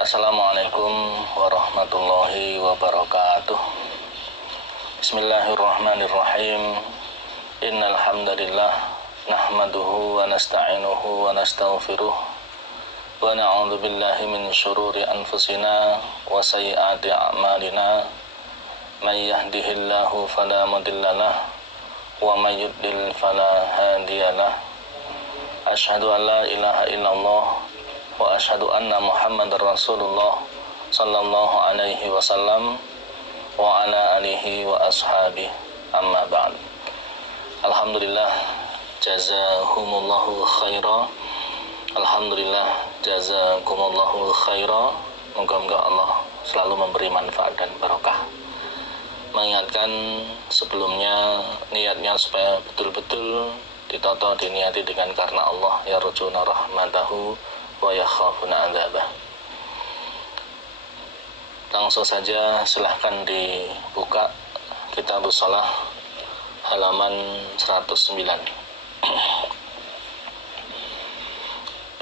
Assalamualaikum warahmatullahi wabarakatuh. Bismillahirrahmanirrahim. Innal hamdalillah nahmaduhu wa nasta'inuhu wa nastaghfiruh wa na'udzu billahi min syururi anfusina wa sayyiati a'malina. May yahdihillahu fala mudhillalah wa may yudlil fala hadiyalah. Asyhadu an la ilaha illallah wa asyhadu anna Muhammadar Rasulullah sallallahu alaihi wasallam wa ala alihi wa ashabihi, amma ba'd. Alhamdulillah jazahumullahu khaira. Alhamdulillah jazakumullahu khaira. Moga-moga Allah selalu memberi manfaat dan barokah. Mengingatkan sebelumnya niatnya supaya betul-betul ditata diniati dengan karena Allah, yarjuna rahmatahu wa yakhafuna adzabah. Langsung saja silahkan dibuka Kitabus Shalah halaman 109.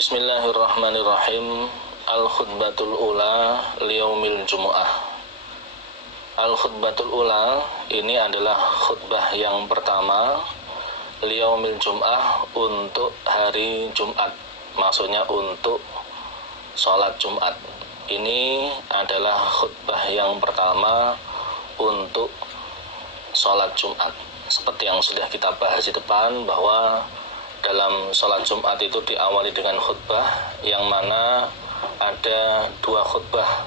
Bismillahirrahmanirrahim. Al-khutbatul ula liyaumil jumu'ah. Al-khutbatul ula ini adalah khutbah yang pertama liyaumil jum'ah, untuk hari Jumat. Maksudnya untuk sholat Jumat. Ini adalah khutbah yang pertama untuk sholat Jumat. Seperti yang sudah kita bahas di depan, bahwa dalam sholat Jumat itu diawali dengan khutbah, yang mana ada dua khutbah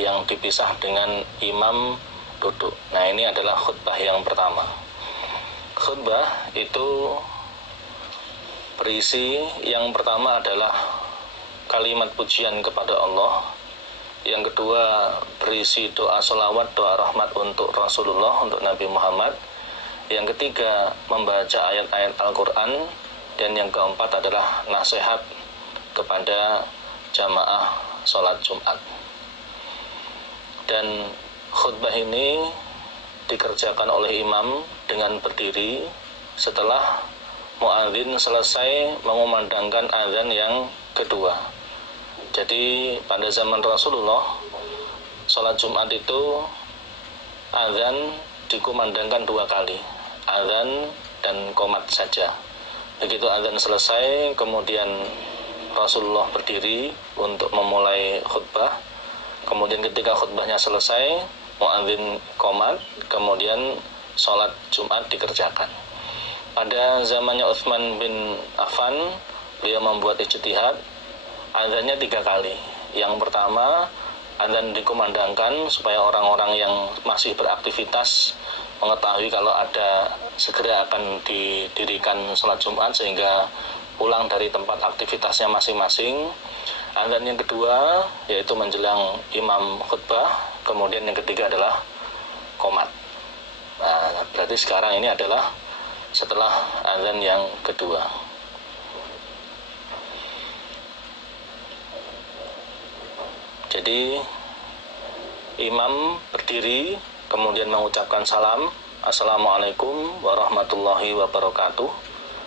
yang dipisah dengan imam duduk. Nah, ini adalah khutbah yang pertama. Khutbah itu berisi yang pertama adalah kalimat pujian kepada Allah. Yang kedua berisi doa sholawat, doa rahmat untuk Rasulullah, untuk Nabi Muhammad. Yang ketiga membaca ayat-ayat Al-Quran. Dan yang keempat adalah nasihat kepada jamaah sholat Jumat. Dan khutbah ini dikerjakan oleh imam dengan berdiri setelah muadzin selesai mengumandangkan azan yang kedua. Jadi pada zaman Rasulullah, sholat Jumat itu azan dikumandangkan dua kali, azan dan qomat saja. Begitu azan selesai, kemudian Rasulullah berdiri untuk memulai khutbah. Kemudian ketika khutbahnya selesai, muadzin qomat, kemudian sholat Jumat dikerjakan. Pada zamannya Utsman bin Affan, beliau membuat ijtihad, azannya 3 kali. Yang pertama, azan dikumandangkan supaya orang-orang yang masih beraktivitas mengetahui kalau ada segera akan didirikan sholat Jumat, sehingga pulang dari tempat aktivitasnya masing-masing. Azan yang kedua yaitu menjelang imam khutbah. Kemudian yang ketiga adalah qomat. Nah, berarti sekarang ini adalah setelah azan yang kedua. Jadi imam berdiri, kemudian mengucapkan salam, Assalamualaikum warahmatullahi wabarakatuh.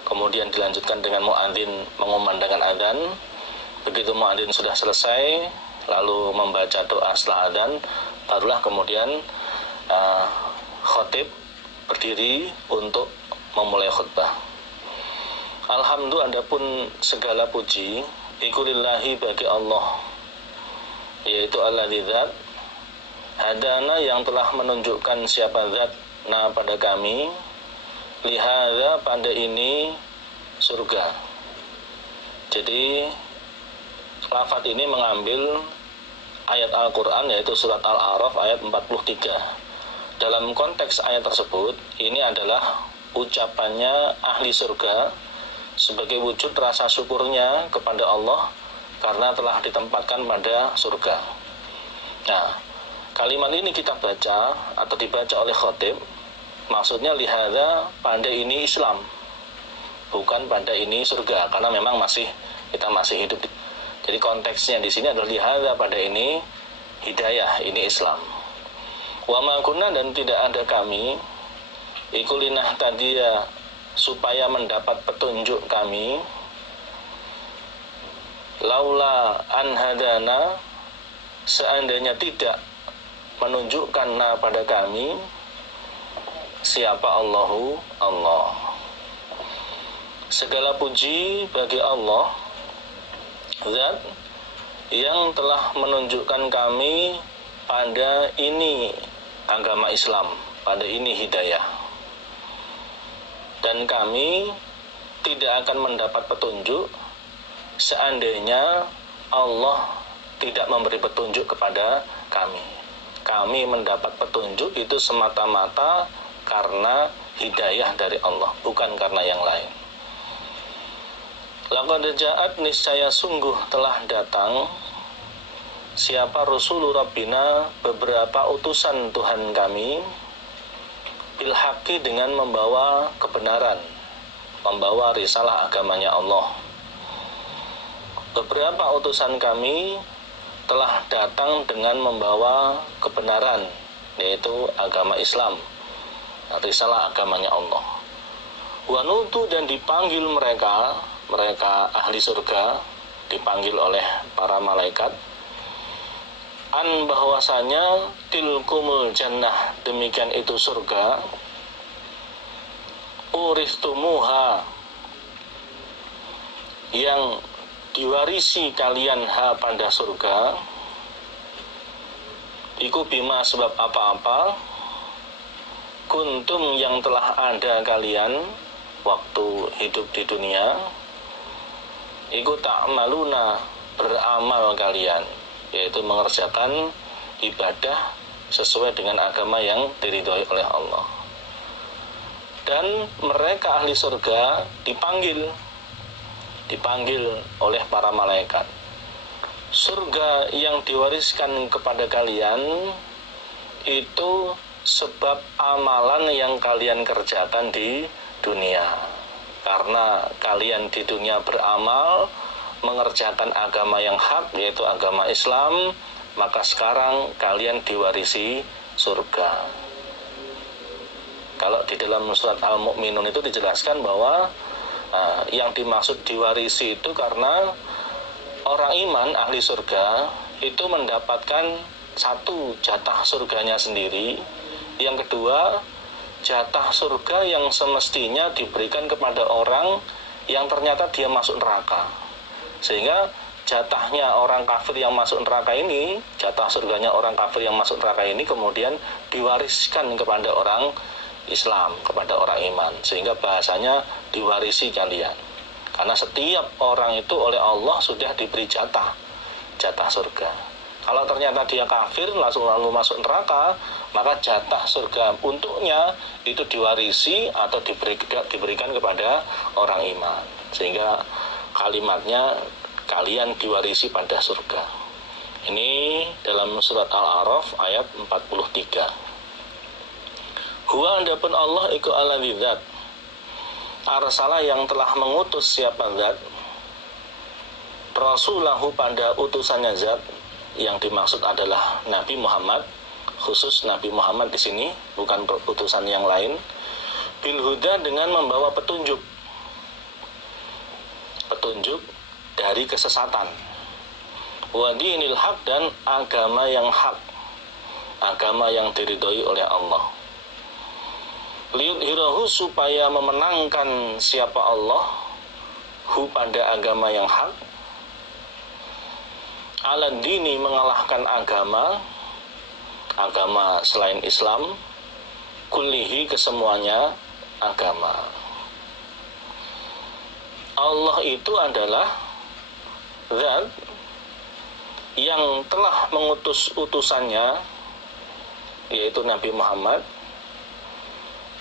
Kemudian dilanjutkan dengan muadzin mengumandangkan azan. Begitu muadzin sudah selesai, lalu membaca doa setelah azan, barulah kemudian khatib berdiri untuk memulai khutbah. Alhamdulillah, adapun segala puji iku lillahi, bagi Allah, yaitu alladzi zat hadana, yang telah menunjukkan siapa zat na pada kami, lihada, pada ini surga. Jadi lafaz ini mengambil ayat Al-Quran, yaitu surat Al-A'raf ayat 43. Dalam konteks ayat tersebut, ini adalah ucapannya ahli surga sebagai wujud rasa syukurnya kepada Allah karena telah ditempatkan pada surga. Nah, kalimat ini kita baca atau dibaca oleh khatib, maksudnya lihada, pada ini Islam, bukan pada ini surga, karena memang kita masih hidup. Jadi konteksnya di sini adalah lihada, pada ini hidayah, ini Islam. Wa ma kunna, dan tidak ada kami, ikulinah tadiya, supaya mendapat petunjuk kami, laula an hadana, seandainya tidak menunjukkan pada kami siapa Allahu Allah. Segala puji bagi Allah, Zat yang telah menunjukkan kami pada ini agama Islam, pada ini hidayah. Dan kami tidak akan mendapat petunjuk seandainya Allah tidak memberi petunjuk kepada kami. Kami mendapat petunjuk itu semata-mata karena hidayah dari Allah, bukan karena yang lain. Laqad ja'at, niscaya sungguh telah datang siapa Rasul Rabbina, beberapa utusan Tuhan kami, bil haqqi, dengan membawa kebenaran, membawa risalah agamanya Allah. Beberapa utusan kami telah datang dengan membawa kebenaran, yaitu agama Islam, risalah agamanya Allah. Wa nutu, dan dipanggil mereka ahli surga, dipanggil oleh para malaikat, an, bahwasanya tilkumul jannah, demikian itu surga, uristumuha, yang diwarisi kalian pada surga, iku bima, sebab apa-apa, kuntum, yang telah ada kalian waktu hidup di dunia, iku ta'maluna, beramal kalian, yaitu mengerjakan ibadah sesuai dengan agama yang diridhoi oleh Allah. Dan mereka ahli surga dipanggil oleh para malaikat. Surga yang diwariskan kepada kalian itu sebab amalan yang kalian kerjakan di dunia. Karena kalian di dunia beramal, mengerjakan agama yang hak, yaitu agama Islam, maka sekarang kalian diwarisi surga. Kalau di dalam surat Al-Mu'minun itu dijelaskan bahwa yang dimaksud diwarisi itu karena orang iman ahli surga itu mendapatkan satu, jatah surganya sendiri. Yang kedua, jatah surga yang semestinya diberikan kepada orang yang ternyata dia masuk neraka. Sehingga jatahnya orang kafir yang masuk neraka ini, jatah surganya orang kafir yang masuk neraka ini kemudian diwariskan kepada orang Islam, kepada orang iman. Sehingga bahasanya diwarisi kalian. Karena setiap orang itu oleh Allah sudah diberi jatah surga. Kalau ternyata dia kafir lalu masuk neraka, maka jatah surga untuknya itu diwarisi atau diberikan kepada orang iman. Sehingga kalimatnya kalian diwarisi pada surga. Ini dalam surat Al-A'raf ayat 43. Huwa, adapun Allah iku alladzi dzat, arsala, yang telah mengutus siapa zat, rasulahu, pada utusannya zat, yang dimaksud adalah Nabi Muhammad, khusus Nabi Muhammad di sini, bukan utusan yang lain, bil huda, dengan membawa petunjuk dari kesesatan, wa dinil haq, dan agama yang hak, agama yang diridhoi oleh Allah, liyudhirahu, supaya memenangkan siapa Allah, hu, pada agama yang hak, ala dini, mengalahkan agama selain Islam, kullihi, kesemuanya agama. Allah itu adalah zat yang telah mengutus utusannya, yaitu Nabi Muhammad,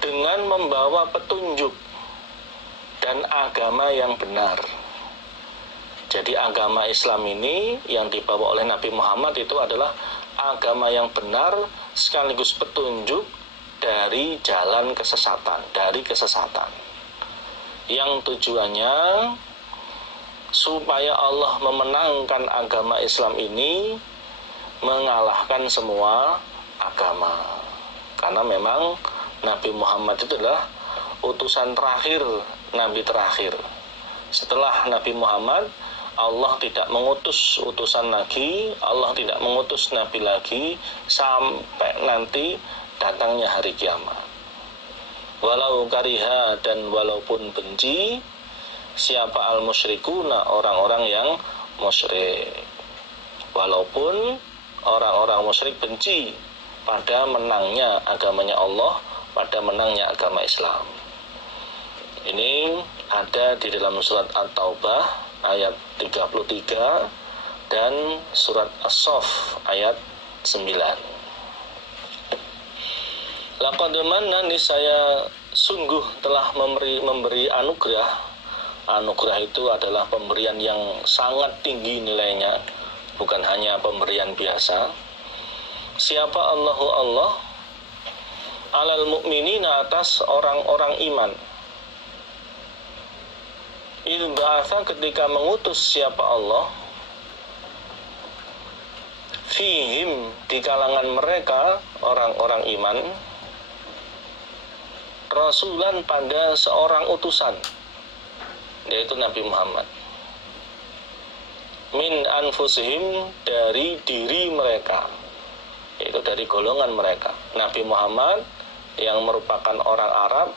dengan membawa petunjuk dan agama yang benar. Jadi agama Islam ini yang dibawa oleh Nabi Muhammad itu adalah agama yang benar sekaligus petunjuk dari jalan kesesatan, dari kesesatan. Yang tujuannya supaya Allah memenangkan agama Islam ini, mengalahkan semua agama. Karena memang Nabi Muhammad itu adalah utusan terakhir, Nabi terakhir. Setelah Nabi Muhammad Allah tidak mengutus utusan lagi, Allah tidak mengutus nabi lagi sampai nanti datangnya hari kiamat. Walau kariha, dan walaupun benci, siapa al-musyrikuna, orang-orang yang musyrik. Walaupun orang-orang musyrik benci pada menangnya agamanya Allah, pada menangnya agama Islam. Ini ada di dalam surat At-Taubah ayat 33 dan surat As-Saff ayat 9. Laqad manna, niscaya sungguh telah memberi anugerah. Anugerah itu adalah pemberian yang sangat tinggi nilainya, bukan hanya pemberian biasa. Siapa Allahu Allah? Alal mu'minina, atas orang-orang iman. Idh ba'atha, ketika mengutus siapa Allah, fihim, di kalangan mereka orang-orang iman, rasulan, pada seorang utusan, yaitu Nabi Muhammad, min anfusihim, dari diri mereka, yaitu dari golongan mereka. Nabi Muhammad yang merupakan orang Arab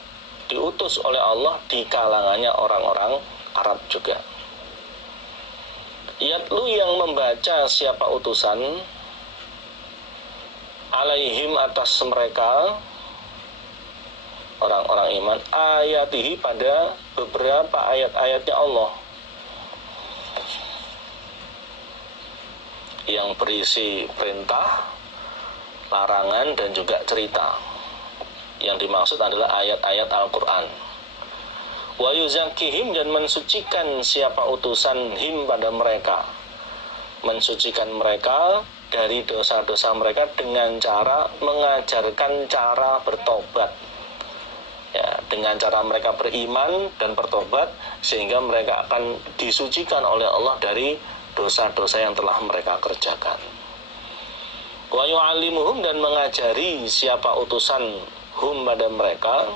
diutus oleh Allah di kalangannya orang-orang Arab juga. Yatlu, yang membaca siapa utusan, alaihim, atas mereka orang-orang iman, ayatihi, pada beberapa ayat-ayatnya Allah yang berisi perintah, larangan, dan juga cerita. Yang dimaksud adalah ayat-ayat Al-Quran. Wa yuzakkihim, dan mensucikan siapa utusan him, pada mereka, mensucikan mereka dari dosa-dosa mereka dengan cara mengajarkan cara bertobat, ya, dengan cara mereka beriman dan bertobat, sehingga mereka akan disucikan oleh Allah dari dosa-dosa yang telah mereka kerjakan. Wa yu'allimuhum, dan mengajari siapa utusan hum, pada mereka,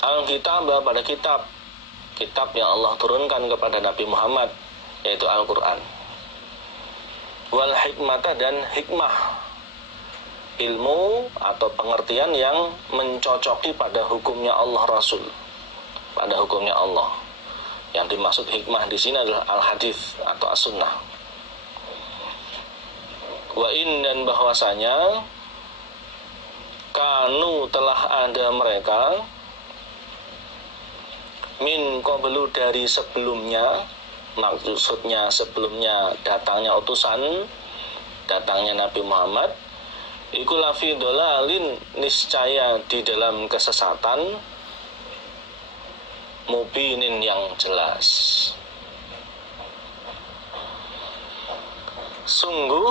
Alkitab, pada kitab yang Allah turunkan kepada Nabi Muhammad, yaitu Al-Quran. Wal hikmata, dan hikmah, ilmu atau pengertian yang mencocoki pada hukumnya Allah Rasul, pada hukumnya Allah. Yang dimaksud hikmah di sini adalah al-hadis atau as-sunnah. Wa in, dan bahwasanya kanu, telah ada mereka, min qablu, dari sebelumnya, maksudnya sebelumnya datangnya utusan, datangnya Nabi Muhammad, iku lafi dolalin, niscaya di dalam kesesatan, mubinin, yang jelas. Sungguh